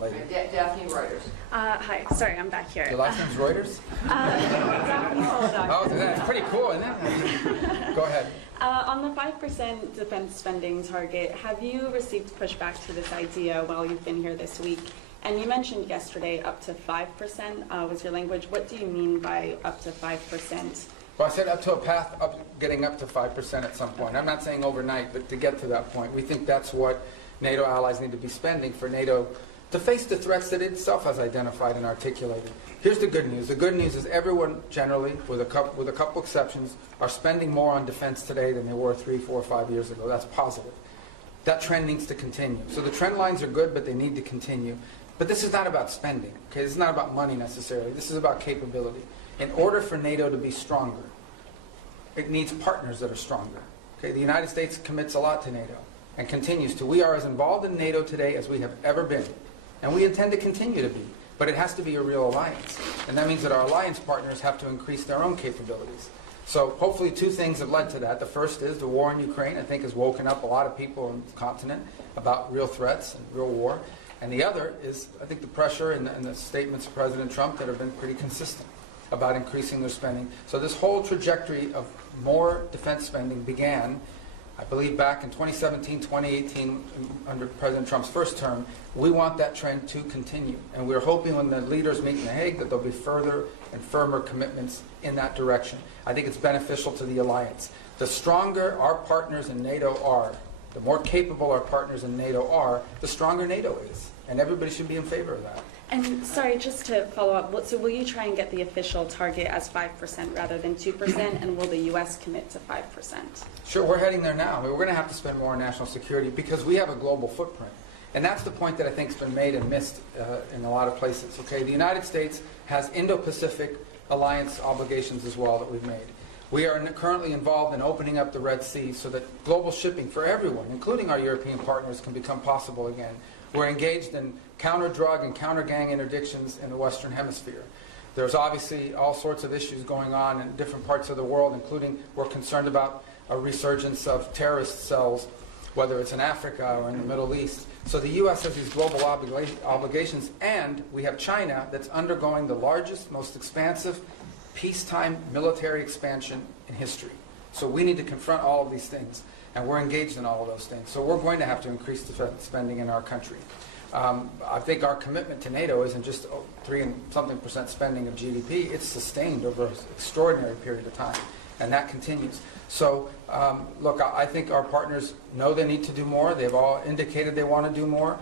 Daphne Reuters. Hi, sorry, I'm back here. Your last name's Reuters? Daphne Oh, that's pretty cool, isn't it? Go ahead. On the 5% defense spending target, have you received pushback to this idea while you've been here this week? And you mentioned yesterday up to 5% was your language. What do you mean by up to 5%? Well, I said up to a path up, getting up to 5% at some point. I'm not saying overnight, but to get to that point. We think that's what NATO allies need to be spending for NATO to face the threats that it itself has identified and articulated. Here's the good news. The good news is everyone generally, with a couple exceptions, are spending more on defense today than they were 3, 4, 5 years ago. That's positive. That trend needs to continue. So the trend lines are good, but they need to continue. But this is not about spending. Okay? This is not about money necessarily. This is about capability. In order for NATO to be stronger, it needs partners that are stronger. Okay? The United States commits a lot to NATO and continues to. We are as involved in NATO today as we have ever been. And we intend to continue to be. But it has to be a real alliance. And that means that our alliance partners have to increase their own capabilities. So hopefully two things have led to that. The first is the war in Ukraine, I think, has woken up a lot of people on the continent about real threats and real war. And the other is, I think, the pressure and the statements of President Trump that have been pretty consistent about increasing their spending. So this whole trajectory of more defense spending began, I believe, back in 2017, 2018, under President Trump's first term. We want that trend to continue. And we're hoping when the leaders meet in The Hague that there'll be further and firmer commitments in that direction. I think it's beneficial to the alliance. The stronger our partners in NATO are, the more capable our partners in NATO are, the stronger NATO is. And everybody should be in favor of that. And sorry, just to follow up, so will you try and get the official target as 5% rather than 2%, and will the U.S. commit to 5%? Sure, we're heading there now. I mean, we're going to have to spend more on national security because we have a global footprint. And that's the point that I think has been made and missed in a lot of places. Okay, the United States has Indo-Pacific alliance obligations as well that we've made. We are currently involved in opening up the Red Sea so that global shipping for everyone, including our European partners, can become possible again. We're engaged in counter-drug and counter-gang interdictions in the Western Hemisphere. There's obviously all sorts of issues going on in different parts of the world, including we're concerned about a resurgence of terrorist cells, whether it's in Africa or in the Middle East. So the U.S. has these global obligations, and we have China that's undergoing the largest, most expansive peacetime military expansion in history. So we need to confront all of these things, and we're engaged in all of those things. So we're going to have to increase defense spending in our country. I think our commitment to NATO isn't just 3-something% spending of GDP. It's sustained over an extraordinary period of time, and that continues. So, look, I think our partners know they need to do more. They've all indicated they want to do more.